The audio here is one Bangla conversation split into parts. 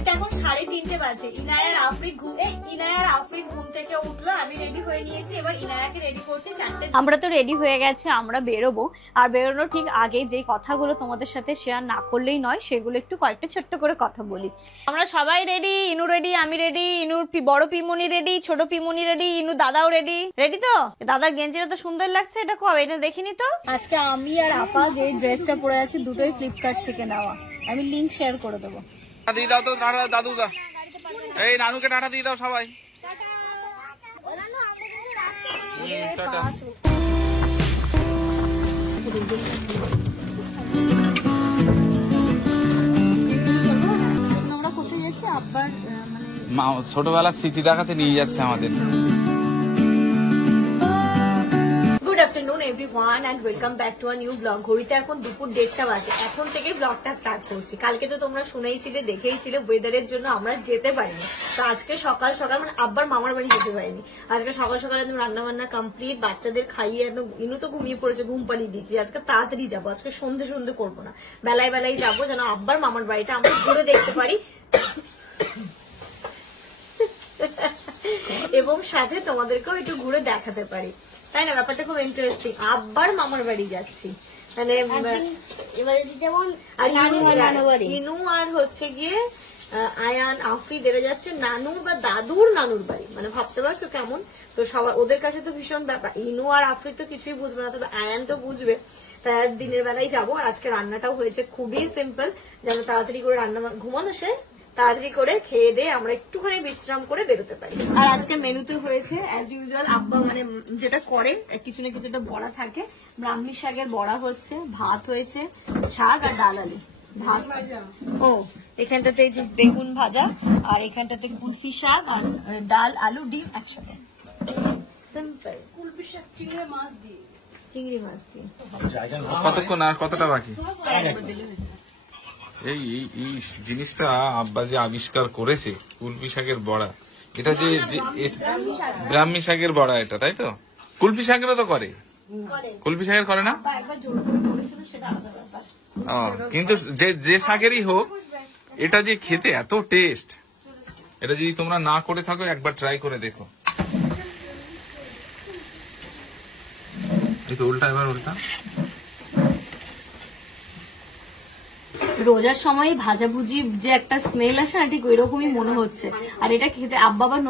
ঘড়িতে এখন 3:30 বাজে। ইনায়ার আফরিন ঘুম থেকে উঠলো, আমি রেডি হয়ে নিয়েছি, এবার ইনায়াকে রেডি করছি 4টে। আমরা তো রেডি হয়ে গেছে, আমরা বেরোবো। আর বেরোনোর ঠিক আগে যে কথাগুলো তোমাদের সাথে শেয়ার না করলেই নয়, সেগুলো একটু কয়েকটা ছোট্ট করে কথা বলি। আমরা সবাই রেডি, ইনু রেডি, আমি রেডি, ইনুর বড় পিমনি রেডি, ছোট পিমনি রেডি, ইনু দাদাও রেডি। রেডি তো? দাদার গেঞ্জিটা তো সুন্দর লাগছে, এটা কবে? এটা দেখিনি তো। আজকে আমি আর আপা যে ড্রেসটা পরে আছি দুটোই ফ্লিপকার্ট থেকে নেওয়া, আমি লিংক শেয়ার করে দেবো। দিয়ে দাও তো দাদু দা, এই নানুকে টাটা দিয়ে দাও সবাই। আমরা কোথায় যাচ্ছি? আব্বার ছোটবেলার স্মৃতি দেখাতে নিয়ে যাচ্ছে আমাদের। Good afternoon everyone and welcome back to a new blog. ঘড়িতে এখন দুপুর 1:30 বাজে। এখন থেকে ব্লগটা স্টার্ট করছি। কালকে তো তোমরা শুনেইছিলে, দেখেইছিলে, ওয়েদারের জন্য আমরা যেতে পারিনি। তো আজকে সকাল সকাল মানে আব্বার মামার বাড়ি যেতে পারিনি। আজকে সকাল সকাল একদম রান্না বান্না কমপ্লিট, বাচ্চাদের খাইয়ে একদম, ইনু তো ঘুমিয়ে পড়েছে, ঘুম পাড়িয়ে দিয়েছি। আজকে তাড়াতাড়ি যাবো, আজকে সন্ধে করবো না, বেলায় বেলায় যাবো, যেন আব্বার মামার বাড়িটা আমরা ঘুরে দেখতে পারি এবং সাথে তোমাদেরকেও একটু ঘুরে দেখাতে পারি, তাই না? ব্যাপারটা খুব ইন্টারেস্টিং। আব্বার মামার বাড়ি যাচ্ছি, মানে ইনু আর হচ্ছে গিয়ে আয়ান আফরিদ এরা যাচ্ছে নানু বা দাদুর নানুর বাড়ি। মানে ভাবতে পারছো কেমন? তো সবার ওদের কাছে তো ভীষণ ব্যাপার। ইনু আর আফরিদ তো কিছুই বুঝবে না, তবে আয়ান তো বুঝবে। তাই দিনের বেলায় যাবো। আর আজকে রান্নাটাও হয়েছে খুবই সিম্পল, যেন তাড়াতাড়ি করে রান্না, ঘুমানো সে তাড়াতাড়ি করে খেয়ে দিয়ে আমরা একটুখানি বিশ্রাম করে বেরোতে পারি। আর আজকে মেনুতে হয়েছে অ্যাজ ইউজুয়াল, আব্বা মানে যেটা করে কিছু না কিছুটা বড়া থাকে। ব্রাহ্মী শাকের বড়া হচ্ছে, ভাত হয়েছে, শাক আর ডাল আলু ভাত। ও এখানটাতে এই যে বেগুন ভাজা, আর এখানটাতে কুলফি শাক আর ডাল আলু ডিম একসাথে, সিম্পল। কুলফি শাক চিংড়ি মাছ দিয়ে। কতক্ষণ আর কতটা বাকি? এই জিনিসটা আব্বা যে আবিষ্কার করেছে, কুলপি শাকের বড়া, এটা যে ব্রাহ্মী শাকের বড়া, এটা তাই তো? কুলপি শাকেরও তো করে, কুলপি শাকের করে না? কিন্তু যে শাকেরই হোক, এটা যে খেতে এত টেস্ট, এটা যদি তোমরা না করে থাকো একবার ট্রাই করে দেখো। এই তো উল্টা, এবার উল্টা। রোজার সময় ভাজাভুজি যে একটা স্মেল আসে না, ঠিক ওই রকমই মনে হচ্ছে। আর এটা খেতে আব্বা আবার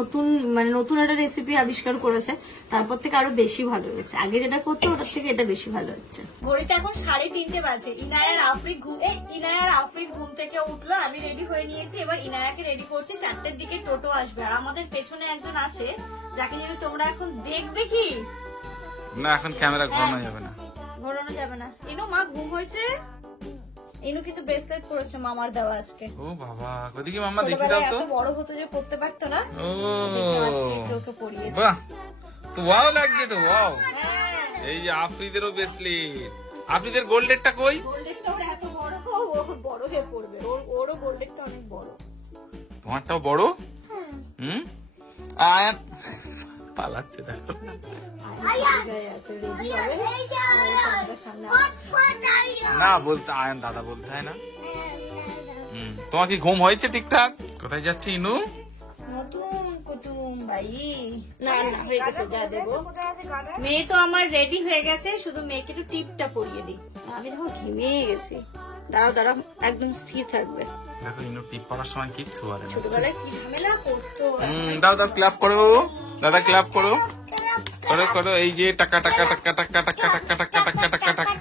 নতুন একটা রেসিপি আবিষ্কার করেছে, তারপর থেকে আরো বেশি ভালো হচ্ছে। আগে যেটা করতো ওটার থেকে এটা বেশি ভালো হচ্ছে। ঘড়িতে এখন 3:30 বাজে। ইনায়ার আফরিদ ঘুম থেকে উঠলো, আমি রেডি হয়ে নিয়েছি, এবার ইনায়াকে রেডি করছি। 4টের দিকে টোটো আসবে। আর আমাদের পেছনে একজন আছে, যাকে যদি তোমরা এখন দেখবে কি না, এখন ক্যামেরা ঘোরানো যাবে না। ইনু মা ঘুম হয়েছে? ইনু কিন্তু ব্রেসলেট পরেছে মামার দেওয়া আজকে। ও বাবা, ওদিকে মামা দেখি দাও তো। বড় হতো যে পড়তে পারতো না। ও বাহ, তো ওয়াও লাগছে তো, ওয়াও। এই যে আফরিদেরও ব্রেসলেট। আফরিদের গোল্ডেরটা কই? গোল্ডেরটা ওর এত বড়, ও বড় হয়ে পড়বে। ওরও গোল্ডেরটা অনেক বড়। তোমারটাও বড়? আয়ান পালাচ্ছে, দেখো না বলতে, আয়ান দাদা বলতে হয় না। তোমার কি ঘুম হয়েছে ঠিকঠাক? কোথায় যাচ্ছে ইনু? মেয়ে তো আমার রেডি হয়ে গেছে, শুধু মেয়েকে একটু টিপটা পরিয়ে দিই। আমি দেখো ঘেমিয়ে গেছি। দাঁড়াও একদম স্থির থাকবে। দেখো ইনু টিপ পরার সময় কিচ্ছু বলে না, ছোটবেলায় কি ঝামেলা করতো। দাও ক্লাপ করো দাদা, ক্লাপ করো করো। এই যে টাকা টাকা টাকা টাকা টাকা টাকা টাকা টাকা টাকা টাকা।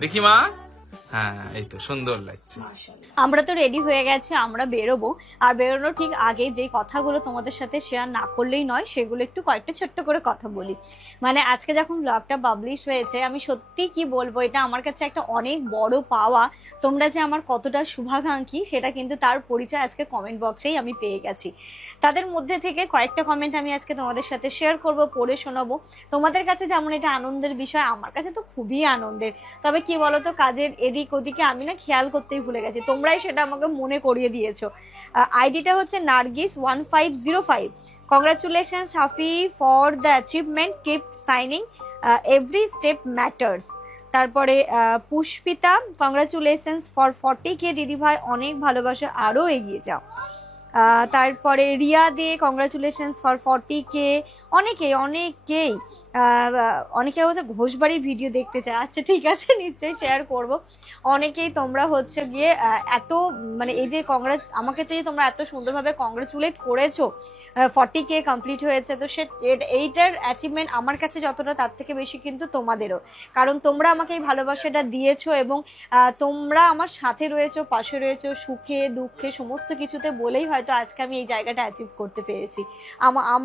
দেখি মা, হ্যাঁ এই তো সুন্দর লাগছে। আমরা তো রেডি হয়ে গেছে, আমরা বেরোবো। আর বেরোনোর ঠিক আগে যে কথাগুলো তোমাদের সাথে শেয়ার না করলেই নয়, সেগুলো একটু কয়েকটা ছোট্ট করে কথা বলি। মানে আজকে যখন ব্লগটা পাবলিশ হয়েছে, আমি সত্যি কি বলবো, এটা আমার কাছে একটা অনেক বড় পাওয়া। তোমরা যে আমার কতটা শুভাকাঙ্ক্ষী, সেটা কিন্তু তার পরিচয় আজকে কমেন্ট বক্সেই আমি পেয়ে গেছি। তাদের মধ্যে থেকে কয়েকটা কমেন্ট আমি আজকে তোমাদের সাথে শেয়ার করব, পড়ে শোনাবো। তোমাদের কাছে যেমন এটা আনন্দের বিষয়, আমার কাছে তো খুবই আনন্দের। তবে কি বলতো, কাজের এদিক ওদিকে আমি না খেয়াল করতেই ভুলে গেছি, তোমরাই সেটা আমাকে মনে করিয়ে দিয়েছো। আইডিটা হচ্ছে নার্গিস1505। Congratulation Safi for the achievement, keep shining, every step matters. তারপরে পুষ্পিতা, কংগ্রাচুলেশনস ফর 40K দিদিভাই, অনেক ভালোবাসা, আরও এগিয়ে যাও। তারপরে রিয়া দে, কংগ্রাচুলেশনস ফর 40K। অনেকেই অনেকে হচ্ছে ঘোষবাড়ির ভিডিও দেখতে চায়। আচ্ছা ঠিক আছে, নিশ্চয়ই শেয়ার করব। অনেকেই তোমরা হচ্ছে গিয়ে এত মানে এই যে আমাকে তো যে তোমরা এত সুন্দরভাবে কংগ্রাচুলেট করেছো, 40K কমপ্লিট হয়েছে, তো এইটার অ্যাচিভমেন্ট আমার কাছে যতটা তার থেকে বেশি কিন্তু তোমাদেরও, কারণ তোমরা আমাকে এই ভালোবাসাটা দিয়েছো এবং তোমরা আমার সাথে রয়েছো, পাশে রয়েছো, সুখে দুঃখে সমস্ত কিছুতে, বলেই হয়তো আজকে আমি এই জায়গাটা অ্যাচিভ করতে পেরেছি।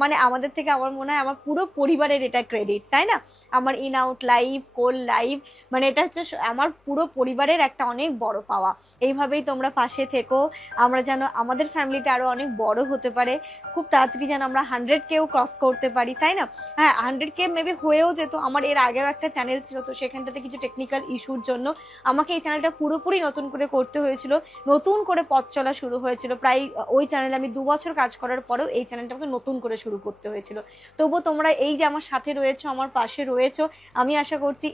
মানে আমাদের থেকে আমার মনে হয় আমার পুরো পরিবারের এটা ক্রেডিট, তাই না? আমার ইন আউট লাইভ, কোল লাইভ, মানে এটা হচ্ছে আমার পুরো পরিবারের একটা অনেক বড় পাওয়া। এইভাবেই তোমরা পাশে থেকো, আমরা যেন আমাদের ফ্যামিলিটা আরো অনেক বড় হতে পারে, খুব তাড়াতাড়ি যেন আমরা 100Kও ক্রস করতে পারি, তাই না? হ্যাঁ, 100K মেবি হয়েও যেত। আমার এর আগেও একটা চ্যানেল ছিল, তো সেখানটাতে কিছু টেকনিক্যাল ইস্যুর জন্য আমাকে এই চ্যানেলটা পুরোপুরি নতুন করে করতে হয়েছিল, নতুন করে পথ চলা শুরু হয়েছিল। প্রায় ওই চ্যানেলে আমি 2 বছর কাজ করার পরেও এই চ্যানেলটা আমাকে নতুন করে শুরু করতে হয়েছিল। তবুও তোমরা এই যে আমার সাথে রয়েছো, আমার পাশে রয়েছো, আমি আশা করছি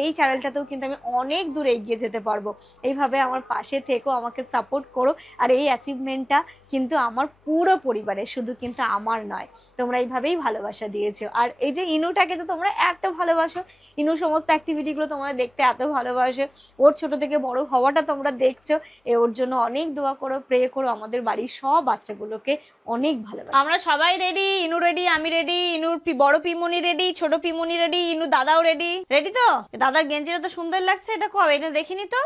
এই চ্যানেলটাতেও কিন্তু আমি অনেক দূর এগিয়ে যেতে পারবো। এইভাবে আমার পাশে থেকো, আমাকে সাপোর্ট করো। আর এই অ্যাচিভমেন্টটা কিন্তু আমার পুরো পরিবারের, শুধু কিন্তু আমার নয়। তোমরা এইভাবেই ভালোবাসা দিয়েছো। আর এই যে ইনুটাকে তো তোমরা এত ভালোবাসো, ইনু সমস্ত অ্যাক্টিভিটিগুলো তোমাদের দেখতে এত ভালোবাসে, ওর ছোট থেকে বড় হওয়াটা তোমরা দেখছো, ওর জন্য অনেক দোয়া করো, প্রে করো। আমাদের বাড়ির সব বাচ্চাগুলোকে অনেক ভালোবাসো। আমরা সবাই রেডি, ইনু রেডি, আমি রেডি, ইনুর বড় পিমনি রেডি, ছোট পিমনি রেডি, ইনু দাদাও রেডি। রেডি তো? দাদার গেঞ্জিটা তো সুন্দর লাগছে, এটা কবে? এটা দেখিনি তো।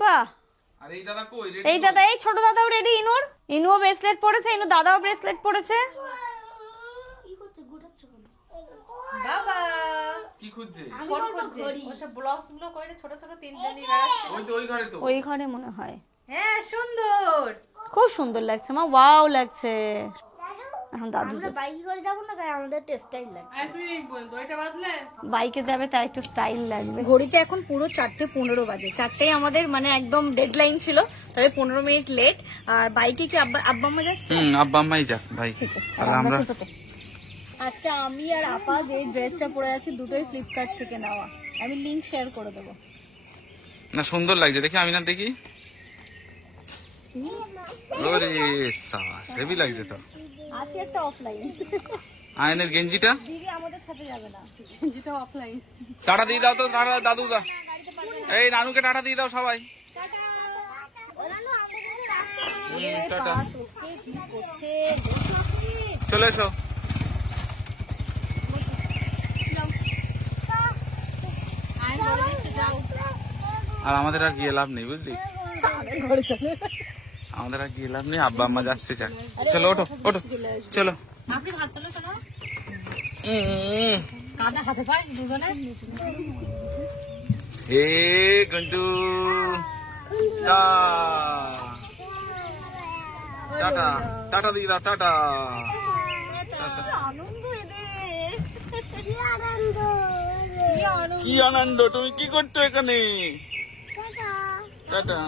বাহ, আর এই দাদা কই? এই দাদা, এই ছোট দাদাও রেডি, ইনুও ব্রেসলেট পরেছে, ইনু দাদাও ব্রেসলেট পরেছে। বাবা কি খুঁজছে? ফোন করছে, ওসব ব্লগস গুলো করে ছোট ছোট তিনজনই বেড়াচ্ছে। ওই তো ওই ঘরে তো। ওই ঘরে মনে হয়। হ্যাঁ, সুন্দর, খুব সুন্দর লাগছে মা, ওয়াও লাগছে। এখন দাদু আমরা বাইকে করে যাবো না, তাই আমাদের একটা স্টাইল লাগবে। আর তুই দইটা বাদলে বাইকে যাবে, তাই একটু স্টাইল লাগবে। ঘড়িতে এখন পুরো 4:15 বাজে। 4টায় আমাদের মানে একদম ডেডলাইন ছিল, তবে 15 মিনিট লেট। আর বাইকে কি আব্বা আম্মা যাচ্ছে? আব্বা আম্মাই যাক ভাই। আর আমরা আজকে আমি আর আপা যে ড্রেসটা পরে আছি দুটোই ফ্লিপকার্ট থেকে নেওয়া। আমি লিংক শেয়ার করে দেবো। না, সুন্দর লাগছে, দেখি আমি না দেখি। ওরে সাবাস, হেভি লাগছে তো। আছে একটা অফলাইন। আয়নের গেঞ্জিটা দিদি আমাদের সাথে যাবে না, গেঞ্জিটা অফলাইন। টাটা দিয়ে দাও তো, টাটা দাদু দা। এই নানুকে টাটা দিয়ে দাও সবাই। টাটা, চলে এসো। আর আমাদের আর গিয়ে লাভ নেই, বুঝলি? আমাদের আর গিয়ে লাভ নেই, আব্বা আম্মা যাচ্ছে। যাক, চলো ওঠো ওঠো, চলো। আপনি হাত তোলো শোনো। কাঁধে হাতে পাইস দুজনে। এ গন্টু, টাটা টাটা দিয়ে দাও, টাটা। কি আনন্দ, তুমি কি করছো এখানে? টাটা।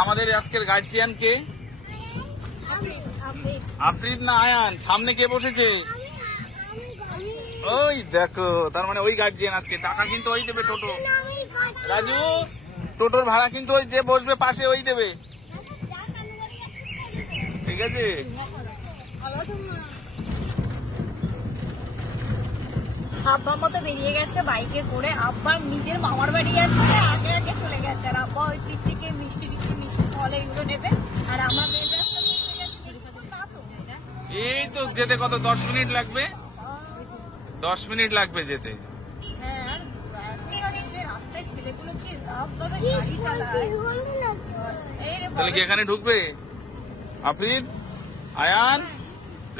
আমাদের আজকের গার্জিয়ান কে? আফরিদ না আয়ান? সামনে কে বসেছে? ওই দেখো, তার মানে ওই গার্জিয়ান আজকে। টাকা কিন্তু ওই দেবে, টোটো। রাজু, টোটোর ভাড়া কিন্তু ওই যে বসবে পাশে ওই দেবে, ঠিক আছে? আব্বা আম্মা তো বেরিয়ে গেছে বাইকে করে। আব্বার নিজের মামার বাড়ি আছে, আগে আগে চলে গেছে। আর আব্বা ওই দিক থেকে মিষ্টি ফল এগুলো নেবে। আর আমার মেয়ের রাস্তা এই তো যেতে কত 10 মিনিট লাগবে, 10 মিনিট লাগবে যেতে। হ্যাঁ, রাস্তায় ছেলেগুলো কি ভাবে গাড়ি চালায়। তাহলে কি এখানে ঢুকবে? আফরিদ, আয়ান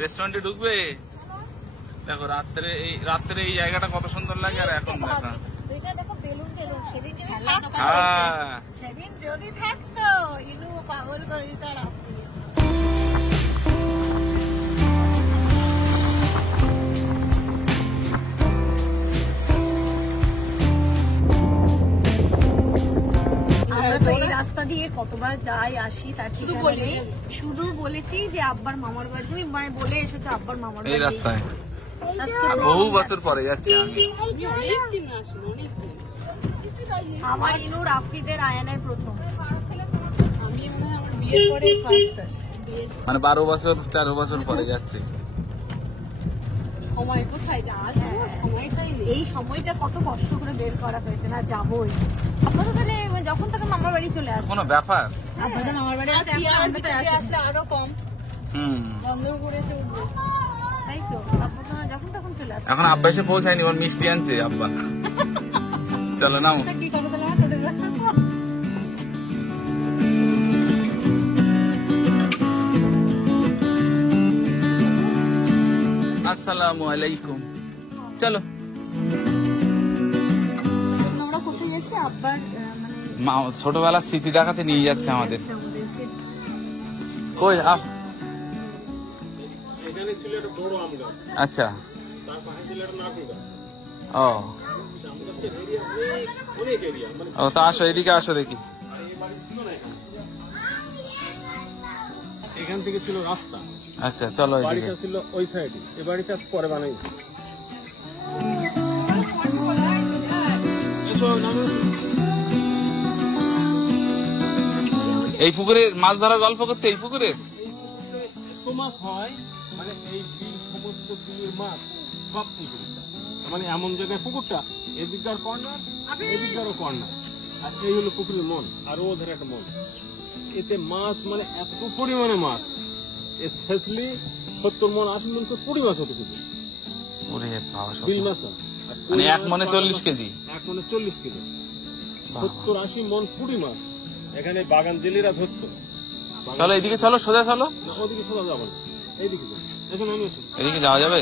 রেস্টুরেন্টে ঢুকবে? দেখো রাত্রে এই জায়গাটা কত সুন্দর লাগে। আর এখন দেখা, হ্যাঁ, সেদিন যদি থাকতো ইনু পাগল করে দিত। এই রাস্তা দিয়ে কতবার যাই আসি তার ঠিকানা নেই। শুধু বলেছি যে আব্বার মামার বাড়ি, তুমি মানে বলে এসেছো আব্বার মামার বাড়ি। এই রাস্তায় বহু বছর পরে যাচ্ছি আমি। আমার ইনুর আফ্রিদের আয়ানের প্রথম। আমি মনে হয় আমার বিয়ের পরে ফার্স্ট আসছে। মানে 12 বছর 13 বছর পরে যাচ্ছে। সময় কোথায় যাওয়ার সময়টাই নেই। এই সময়টা কত কষ্ট করে বের করা হয়েছে না, যাবোই। আপনারা তাহলে যখন তখন মামার বাড়ি চলে আসে। কোনো ব্যাপার? আপনাদের আমার বাড়ি আছে, আমরা তো আসলে আরো কম। বন্দর করে এসে উঠবো, তাই তো, আপনারা যখন তখন চলে আসে। এখন আব্বা এসে পৌঁছায়নি, ওর মিষ্টি আনছে আব্বা। চলো নাও। কি করে তাহলে তোদের কাছে আসসালামু আলাইকুম। চলো। আমরা কোথায় যাচ্ছি? আব্বার মানে মা ছোটবেলার স্মৃতি দেখাতে নিয়ে যাচ্ছে আমাদের। আমাদেরকে। কই আপ? এখানে ছিল একটা বড় আম গাছ, আচ্ছা। তার পাশে ছিল একটা নারকেল গাছ। ও আম গাছটার এরিয়া অনেক এরিয়া, মানে ও, তা আসো, এদিকে আসো দেখি। আর এই বাড়ি ছিল না এখানে। এখান থেকে ছিল রাস্তা, আচ্ছা চলো এদিকে। বাড়িটা ছিল ওই সাইডে, এই বাড়িটা পরে বানাইছে। এসো, নামো। এই পুকুরে মাছ ধরার গল্প করতে, এই পুকুরে এত মাছ হয়, মানে এই বিল সমস্ত বিলের মাছ সব পুকুর, মানে এমন জায়গায় পুকুরটা, এদিককার কর্নার এদিককারও কর্নার, আর এই হলো পুকুরের মন, আর ওদের একটা মন। এতে মাছ মানে এত পরিমাণে মাছ, স্পেশালি 70 মন 80 মন তো 20 মাছ হতে পুকুর, ওরে বাবা, সব। বিল মাছ। আর মানে এক মনে 40 কেজি। এক মনে 40 কিলো, 70-80 মন 20 মাছ। এখানে বাগান জেলেরা ধরতো। চলো এদিকে, চলো সোজা চলো। না, ওদিকে সোজা যাবো না, এইদিকে যাবো। এখন আমি আসুন। এদিকে যাওয়া যাবে?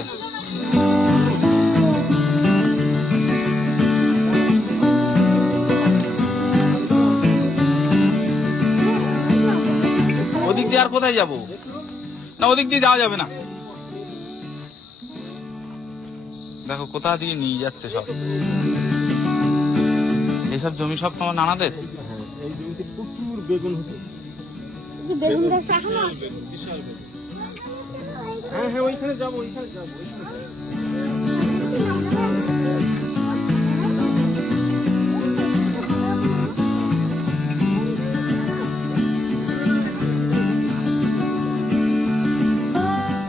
ওদিক দিয়ে আর কোথায় যাবো? না, ওদিক দিয়ে যাওয়া যাবে না। দেখো কোথা দিয়ে নিয়ে যাচ্ছে সব। এইসব জমি সব তোমার নানাদের? হ্যাঁ, এই জমিতে প্রচুর বেগুন হতো। বেগুন গাছ এখনো আছে। বিশাল বেগুন। হ্যাঁ হ্যাঁ, ওইখানে যাবো, ওইখানে যাবো, ওইখানে যাবো।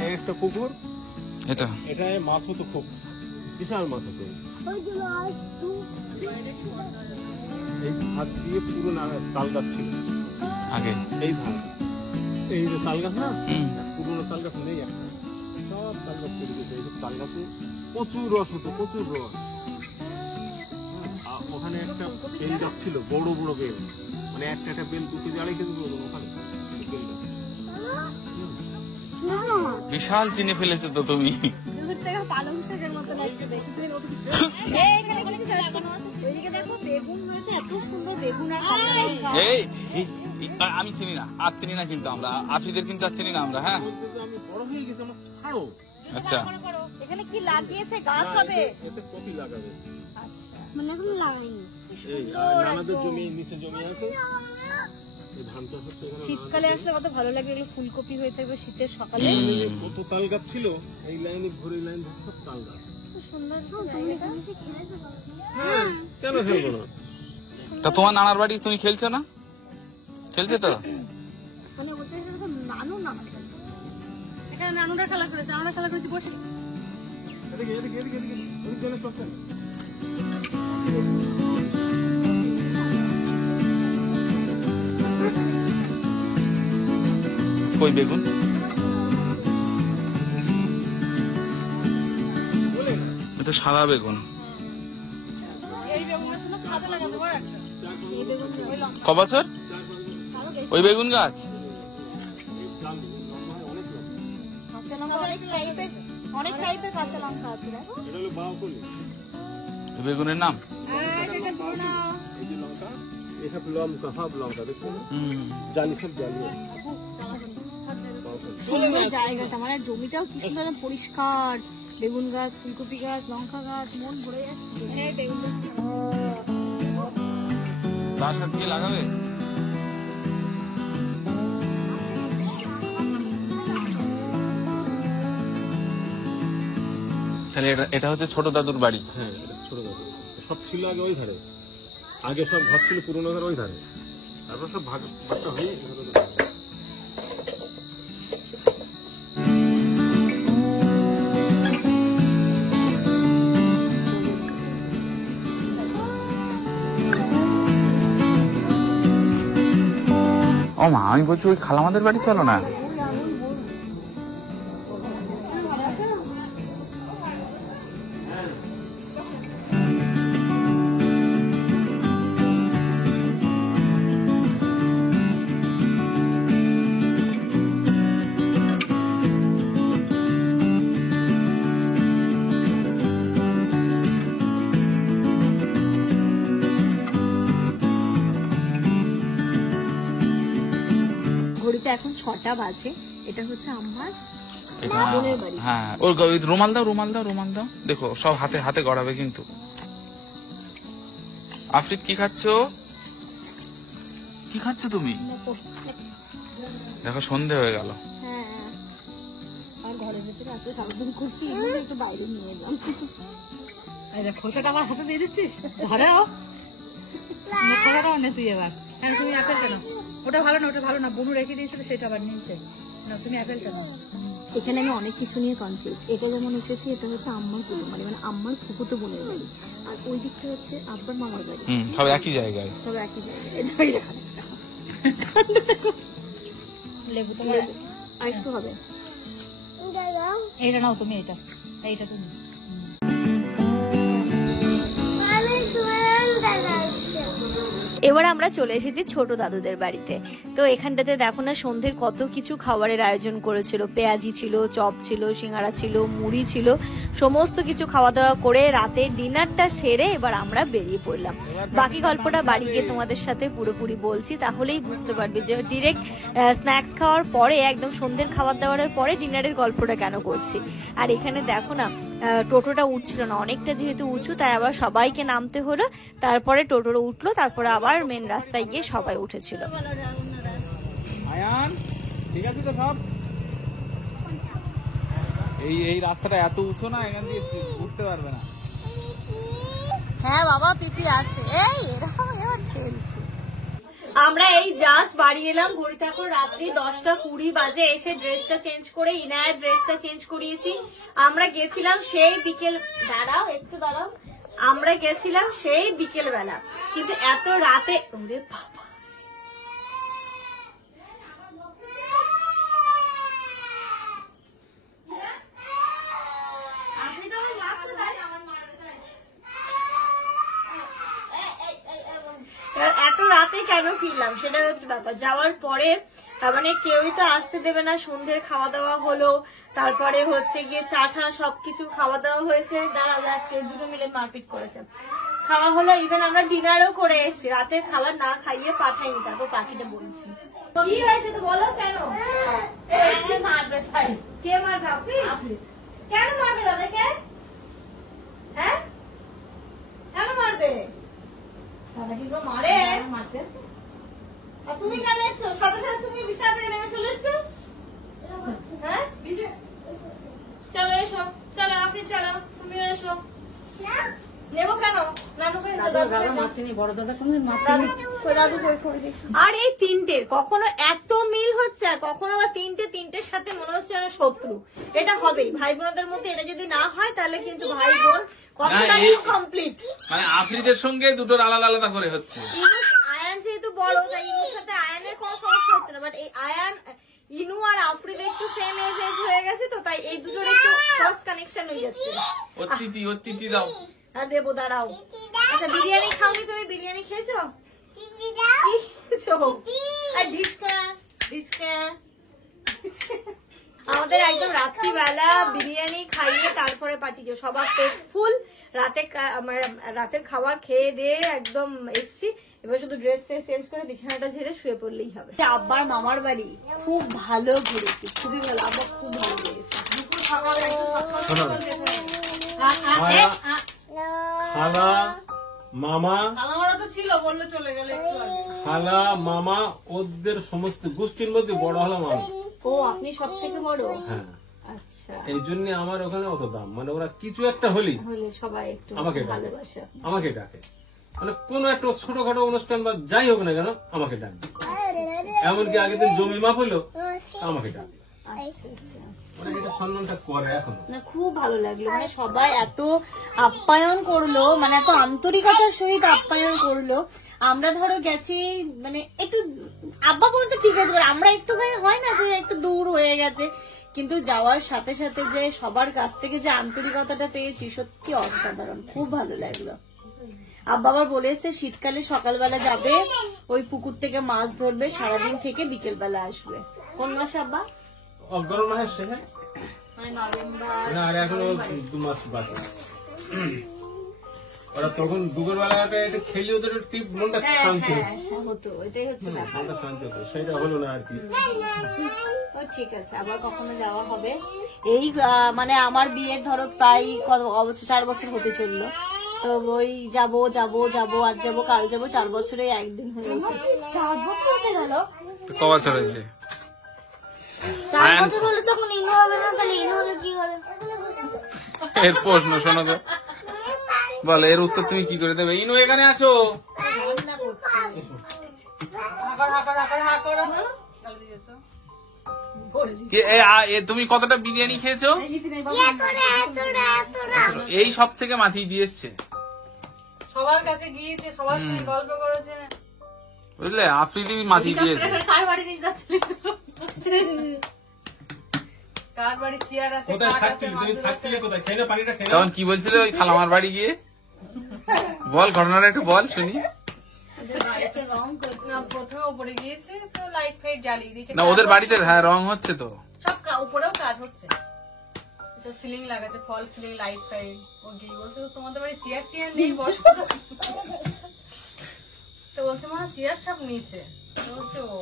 এই একটা পুকুর, এটা এটায় মাছ হতো খুব, বিশাল মাছ হতো। ওইগুলো আজ তো এই হাত দিয়ে পুরো তাল গাছ ছিল আগে। এই ধান, এই যে তাল গাছ না, হুম। পুরোনো তাল গাছ নেই এখন, সব তাল গাছ কেটে গেছে। এই তাল গাছে প্রচুর রস হতো, প্রচুর রস। আর ওখানে একটা বেল গাছ ছিল, বড় বড় বেল, মানে একটা একটা বেল 2 কেজি 2.5 কেজি ওজন ওখানে বেল গাছ। বিশাল চিনে ফেলেছো তো তুমি। দূর থেকে পালং শাকের মতো লাগছে দেখতে। এদিকে দেখো বেগুন হয়েছে, এত সুন্দর বেগুন আর কাঁচা লঙ্কা। এই আমি চিনি না, আর চিনি না কিন্তু আমরা আফ্রিদের কিন্তু আর চিনি না আমরা। হ্যাঁ বলতে যে আমি বড় হয়ে গেছি, আমার ছাড়ো। আচ্ছা। এখানে কি লাগিয়েছে? গাছ হবে? এতে কপি লাগাবে। আচ্ছা, মানে এখন লাগাইনি। এই আর নানাদের জমি, নিচে জমি আছে, এই ধান চাষ হচ্ছে এখানে। শীতকালে আসলে কত ভালো লাগে, এগুলো ফুলকপি হয়ে থাকবে শীতের সকালে। এখানে যে কত তাল গাছ ছিল, এই লাইনে ঘুরে লাইন সব তাল গাছ। সুন্দর তুমি বেশি খেলেছো বাবা? হ্যাঁ, কেন খেলবো না? তা তোমার নানার বাড়ি তুমি খেলছো না? খেলছে তো? মানে বলতে গেলে তো নানু নানা খেলে। এখানে নানুরা খেলা করেছে, আমরা খেলা করেছি বসে। এদিকে এদিকে এদিকে এদিকে ওদিক জন্য চলছে না। কই বেগুন? এ তো সাদা বেগুন। এই বেগুনের জন্য ছাদে লাগাতে পারে একটা। ক বছর ওই বেগুন গাছ? কাঁচা লঙ্কা অনেক টাইপের কাঁচা লঙ্কা আছে দেখো। এটা হলো বাউকলি। এই বেগুনের নাম? এই যে লঙ্কা, এসব লঙ্কা, সব লঙ্কা দেখছো না? হুম। জালি, সব জালি আছে। সুন্দর জায়গাটা, মানে জমিটাও কি সুন্দর পরিষ্কার। বেগুন গাছ, ফুলকপি গাছ, লঙ্কা গাছ, মন ভরে যাচ্ছে। তার সাথে কি লাগাবে? তাহলে এটা হচ্ছে ছোট দাদুর বাড়ি। হ্যাঁ, এটা ছোট গাছ। সব ছিল আগে ওই ধারে। আগে সব ঘর ছিল পুরোনো ঘর ওই ধারে, তারপর সব ভাগ ভাগটা হয়ে ও মা, আমি বলছি ওই খালামাদের বাড়ি চলো না। ঘড়িতে এখন 6টা বাজে। এটা হচ্ছে আমার এটা বোনের বাড়ি। হ্যাঁ, ওর রুমাল দাও, রুমাল দাও, রুমাল দাও। দেখো সব হাতে হাতে গড়াবে কিন্তু। আফরিদ কি খাচ্ছ? কি খাচ্ছ তুমি? দেখো সন্ধে হয়ে গেল। হ্যাঁ, আর ঘরের ভেতরে এত সারাদিন করছি, একটু বাইরে নিয়ে এলাম। খোসাটা আমার হাতে দিয়ে দিচ্ছিস, ধরাও খোসাটাও নে তুই এবার। হ্যাঁ, তুমি আপেলটা নাও, ওটা ভালো না, ওটা ভালো না, বনু রেখে দিয়েছিল সেটা আবার নিয়েছে না, তুমি আপেলটা নাও। এখানে আমি অনেক কিছু নিয়ে কনফিউজ। এটা যেমন এসেছে, এটা হচ্ছে আম্মার কুলো মানে আম্মার ফুফুতো বোনের বাড়ি, আর ওই দিকটা হচ্ছে আব্বার মামার বাড়ি। সব একই জায়গায়। তবে একই জায়গায়। লেবু তোমার আর একটু হবে। এইটা নাও তুমি, এইটা এইটা তুমি। এবার আমরা চলে এসেছি ছোট দাদুদের বাড়িতে। তো এখানটাতে দেখো না সন্ধ্যের কত কিছু খাবারের আয়োজন করেছিল। পেঁয়াজি ছিল, চপ ছিল, সিঙ্গারা ছিল, মুড়ি ছিল, সমস্ত কিছু খাওয়া দাওয়া করে রাতে ডিনারটা সেরে এবার আমরা বেরিয়ে পড়লাম। বাকি গল্পটা বাড়ি গিয়ে তোমাদের সাথে পুরোপুরি বলছি, তাহলেই বুঝতে পারবে যে ডিরেক্ট স্ন্যাক্স খাওয়ার পরে একদম সন্ধ্যের খাবার দাবারের পরে ডিনারের গল্পটা কেন করছি। আর এখানে দেখো না টোটোটা উঠছিল না, অনেকটা যেহেতু উঁচু তাই আবার সবাইকে নামতে হলো, তারপরে টোটোটা উঠলো, তারপরে আবার মেন রাস্তায় গিয়ে সবাই উঠেছিল। আয়ান ঠিক আছে তো সব? এই রাস্তাটা এত উঁচু না, এখান দিয়ে উঠতে পারবে না। হ্যাঁ বাবা, পিপি আছে, এই এরকম এবার ঠেলছে। আমরা এই জাস্ট বাড়ি এলাম, ঘড়িতে এখন রাত্রি 10:20 বাজে। এসে ড্রেসটা চেঞ্জ করে ইনায়ের ড্রেসটা চেঞ্জ করিয়েছি। আমরা গেছিলাম সেই বিকেল, দাঁড়াও একটু দাঁড়াও, আমরা গেছিলাম সেই বিকেল বেলা, কিন্তু এত রাতে, ওরে বাবা এত রাতে কেন ফিরলাম সেটা হচ্ছে ব্যাপার। যাওয়ার পরে মানে কেউই তো আসতে দেবে না, সন্ধ্যের খাওয়া দাওয়া হলো, তারপরে হচ্ছে গিয়ে চাটা সবকিছু খাওয়া দাওয়া হয়েছে, দাঁড়া যাচ্ছে, দুটো মিলে মারপিট করেছে, খাওয়া হলো, ইভেন আমরা ডিনারও করে এসেছি, রাতে খাবার না খাইয়ে পাঠাইনি। তারপর পাখিটা বলছি কি হয়েছে তো বলো, কেন মারবে? কে মারবে? আপনি কেন মারবে দাদাকে? হ্যাঁ কেন মারবে? দাদা কি গো মারে? আর তুমি কেন এসছো? সাথে সাথে তুমি বিছানা থেকে নেমে চলে এসছো? হ্যাঁ চলো এসো, চলো আপনি চলো, তুমি এসো। নেবো কেন? নানুকে বড় দাদা কোনদিন আর এই তিনটের কখনো এত মিল হচ্ছে, আর কখনো আবার তিনটের সাথে মনে হচ্ছে যেন শত্রু। এটা হবেই ভাই বোনদের মধ্যে, এটা যদি না হয় তাহলে কিন্তু ভাই বোন কতটা ইনকমপ্লিট। মানে আফ্রিদের সঙ্গে দুটোর আলাদা আলাদা করে হচ্ছে। আয়ান যেহেতু বড়, তাই ইনুর সাথে আয়ানের কোনো সমস্যা হচ্ছে না, বাট এই আয়ান, ইনু আর আফ্রিদ একটু সেম এজ হয়ে গেছে, তো তাই এই দুটোর একটু ক্রস কানেকশন হয়ে যাচ্ছে। অতিথি দাও। হ্যাঁ দেবো, দাঁড়াও। আচ্ছা বিরিয়ানি খাওনি তুমি? বিরিয়ানি খেয়েছো? আমাদের একদম রাত্রিবেলা বিরিয়ানি খাইয়ে তারপরে পাঠিয়েছে, সবার পেট ফুল। রাতের খাবার খেয়ে দিয়ে একদম এসছি, এবার শুধু ড্রেস চেঞ্জ করে বিছানাটা ঝেড়ে শুয়ে পড়লেই হবে। আব্বার মামার বাড়ি খুব ভালো ঘুরেছি, খুবই ভালো, আব্বা খুব ভালো লেগেছে। খালা মামা, খালামারা তো ছিল, বললে চলে গেলে একটু আগে। খালা মামা ওদের সমস্ত গোষ্ঠীর মধ্যে বড় হলাম আমি। ও আপনি সব থেকে বড়? হ্যাঁ, আচ্ছা, এই জন্য আমার ওখানে অত দাম, মানে ওরা কিছু একটা হলে হলে সবাই একটু আমাকে ডাকে, ভালোবাসে। আমাকে ডাকে। মানে কোন একটা ছোটখাটো অনুষ্ঠান বা যাই হোক না কেন আমাকে ডাকবে। এমনকি আগের দিন জমি মাপ হলো আমাকে ডাকবে। আচ্ছা আচ্ছা। মানে এটা সম্মানটা করে এখন। না খুব ভালো লাগলো, মানে সবাই এত আপ্যায়ন করলো, মানে এত আন্তরিকতার সহিত আপ্যায়ন করলো। আমরা ধরো গেছি মানে একটু আব্বা পর্যন্ত ঠিক আছে, আমরা একটুখানি হয় না যে একটু দূর হয়ে গেছে, কিন্তু যাওয়ার সাথে সাথে যে সবার কাছ থেকে যে আন্তরিকতাটা পেয়েছি সত্যি অসাধারণ, খুব ভালো লাগলো। আব্বা আবার বলেছে শীতকালে সকালবেলা যাবে, ওই পুকুর থেকে মাছ ধরবে, সারাদিন থেকে বিকেল বেলা আসবে। কোন মাসে আব্বা? অগ্রহণ মাসের শেষে মানে নভেম্বর। না, আর এখনো 2 মাস বাকি। ওরা তখন দুপুরবেলাটা একটু খেলি, ওদের একটু মনটা শান্ত হতো, এটাই হচ্ছে ব্যাপার। মনটা শান্ত হতো, সেটা হলো না আর কি। ও ঠিক আছে, আবার কখনো যাওয়া হবে। এই মানে আমার বিয়ের ধরো প্রায় 4 বছর হতে চললো, তো ওই যাবো যাবো যাবো, আজ যাবো কাল যাবো, 4 বছরে একদিন হয়ে গেল। 4 বছর হতে গেল। ক বছর হয়েছে? 4 বছর হলে তখন ইনো হবে না, তাহলে ইনো হলে কি হবে? এর প্রশ্ন শোনো তো, বল এর উত্তর তুমি কি করে দেবে? ইনু এখানে আসো। তুমি কতটা বিরিয়ানি খেয়েছো? এই সব থেকে মাথি দিয়ে এসছে, সবার কাছে গিয়েছে, সবার সাথে গল্প করেছে। বুঝলে, আফ্রিদি মাথি দিয়েছে। কার বাড়ি নিয়ে যাচ্ছিলি? কার বাড়ি চেয়ার আছে, কোথায় কাঠ আছে, থাকছিলি তুমি? থাকছিলি কোথায়? খেয়ে না, পানিটা খেয়ে না। তখন কি বলছিলে ওই খালামার বাড়ি গিয়ে? বল ঘটনাটা একটু বল শুনি। না, প্রথমে উপরে গিয়েছে তো লাইট ফাইট জ্বালিয়ে দিয়েছে। না ওদের বাড়িতে হ্যাঁ রং হচ্ছে তো, সব উপরেও কাজ হচ্ছে, সব সিলিং লাগাচ্ছে, ফল সিলিং, লাইট ফাইট। ও গিয়ে বলছে তো তোমাদের বাড়ি চেয়ার টিয়ার নেই, বসো তো। তো বলছে মানে চেয়ার সব নিচে। তো বলছে ও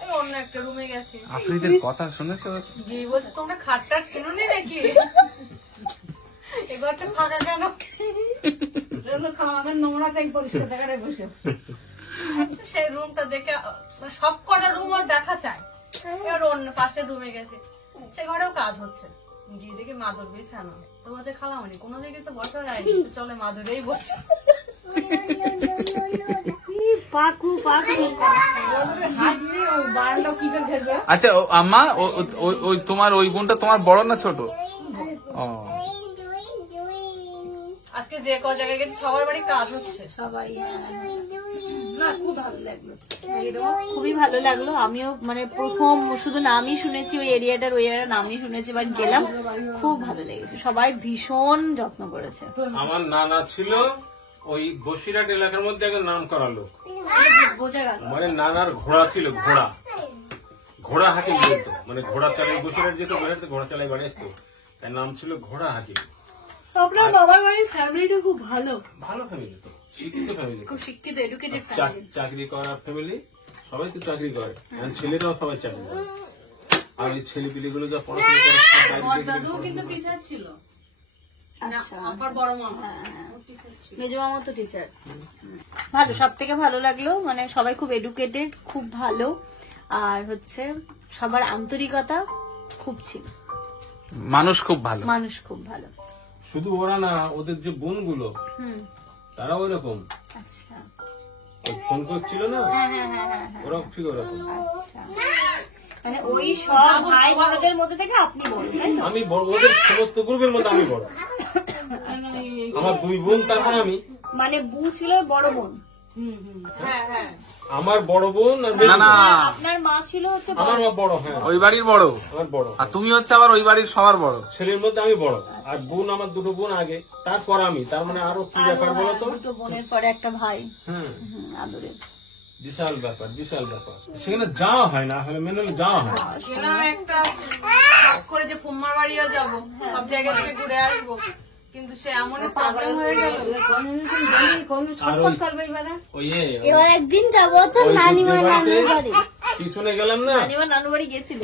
আমি অন্য একটা রুমে গেছি। আফ্রিদের কথা শুনেছো? গিয়ে বলছে তোমরা খাটটাট কিনুনি নাকি, এবারটা ফাঁকা কেন? আমাদের নোংরা তাই পরিষ্কার জায়গায় বসে সেই রুমটা দেখে সব কটা রুম দেখা চায়। এবার অন্য পাশের রুমে গেছে, সে ঘরেও কাজ হচ্ছে, গিয়ে দেখি মাদুর বিছানো। তো বলছে খালামণি কোনো দিকে তো বসা যায়নি, চলে মাদুরেই বসে। পাকু পাকু হাত নিয়ে ওই বারান্দাও কি করে ঘেরবে। আচ্ছা আম্মা, ওই তোমার ওই বোনটা তোমার বড় না ছোট? ও আজকে যে ক জায়গায় গেছে সবার বাড়ি কাজ হচ্ছে। সবাই না খুব ভালো লাগলো, খুবই ভালো লাগলো। আমিও মানে প্রথম শুধু নামই শুনেছি, ওই এরিয়াটার নামই শুনেছি, বাট গেলাম, খুব ভালো লেগেছে, সবাই ভীষণ যত্ন করেছে। আমার নানা ছিল ওই বসিরহাট এলাকার মধ্যে একটা নাম করা লোক, বোঝা গেল। মানে নানার ঘোড়া ছিল, ঘোড়া হাকিম বলতো, মানে ঘোড়া চালাই বসিরহাট যেত, বসিরহাট ঘোড়া চালাই বাড়ি আসতো, তার নাম ছিল ঘোড়া হাকিম। আপনার বাবার বাড়ির ফ্যামিলিটা খুব ভালো, ভালো ফ্যামিলি তো, শিক্ষিত ফ্যামিলি, খুব শিক্ষিত এডুকেটেড ফ্যামিলি। চাকরি করা ফ্যামিলি, সবাই তো চাকরি করে, আর ছেলেরাও সবাই চাকরি করে। আর ওই ছেলে পিলেগুলো যা পড়াশোনা করে সব বাইরে থেকে দাদু কিন্তু টিচার ছিল, আচ্ছা আমার বড় মামা মেজো মামা তো টিচার। ভালো, সব থেকে ভালো লাগলো, মানে সবাই খুব এডুকেটেড, খুব ভালো, আর হচ্ছে সবার আন্তরিকতা খুব ছিল, মানুষ খুব ভালো, মানুষ খুব ভালো। শুধু ওরা না, ওদের যে বোনগুলো তারা ওই রকম, আচ্ছা ফোন করছিল না, হ্যাঁ হ্যাঁ হ্যাঁ হ্যাঁ হ্যাঁ, ওরা ঠিক ওরকম। আচ্ছা মানে ওই সব ভাই বোনদের মধ্যে থেকে আপনি বড়, তাই তো? আমি বড়, ওদের সমস্ত গ্রুপের মধ্যে আমি বড়, আমার 2 বোন, তারপর আমি। মানে বু ছিল বড় বোন, হ্যাঁ হ্যাঁ আমার বড় বোন আর না না আপনার মা ছিল হচ্ছে বড়। আমার মা বড়, হ্যাঁ ওই বাড়ির বড়, আমার বড়, আর তুমি হচ্ছে আবার ওই বাড়ির সবার বড়। ছেলের মধ্যে আমি বড়, আর বোন আমার 2 বোন আগে, তারপর আমি, তার মানে আরো কি ব্যাপার বলো তো? দুটো বোনের পরে একটা ভাই, হ্যাঁ, আদরের। বিশাল ব্যাপার, বিশাল ব্যাপার। সেখানে যাওয়া হয় না, আসলে মেনে যাওয়া হয়। গেলাম একটা শখ করে যে ফুম্মার বাড়িও যাবো, সব জায়গা থেকে ঘুরে আসবো, কিন্তু সে এমন প্রবলেম হয়ে গেল। আর ওই এবার একদিন যাবো তো নানিমা নানুর বাড়ি। পিছনে গেলাম না, নানিমা নানু বাড়ি গেছিল।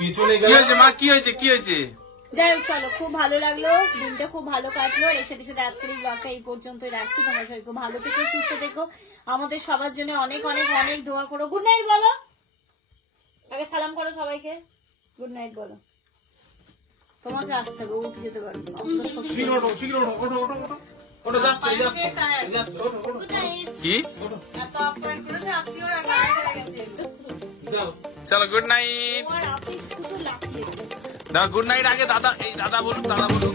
পিছনে কি গেলাম, হয়েছে মা, কি হয়েছে, কি হয়েছে? যাই হোক, চলো, খুব ভালো লাগলো, দিনটা খুব ভালো কাটলো। এর সাথে সাথে আজকের এই ব্লগটা এই পর্যন্তই রাখছি। তোমরা সবাই খুব ভালো থেকো, সুস্থ থেকো, আমাদের সবার জন্য অনেক অনেক অনেক দোয়া করো। গুড নাইট বলো, আগে সালাম করো সবাইকে, গুড নাইট বলো। তোমাকে আসতে হবে, উঠে যেতে পারবে না। শীঘ্র ওঠো, শীঘ্র ওঠো, ওঠো ওঠো ওঠো। ওটা যাচ্ছে কি চলো গুড নাইট আর আপনি শুধু লাফিয়েছে। গুড নাইট আগে দাদা, এই দাদা বলুন, দাদা বলুন।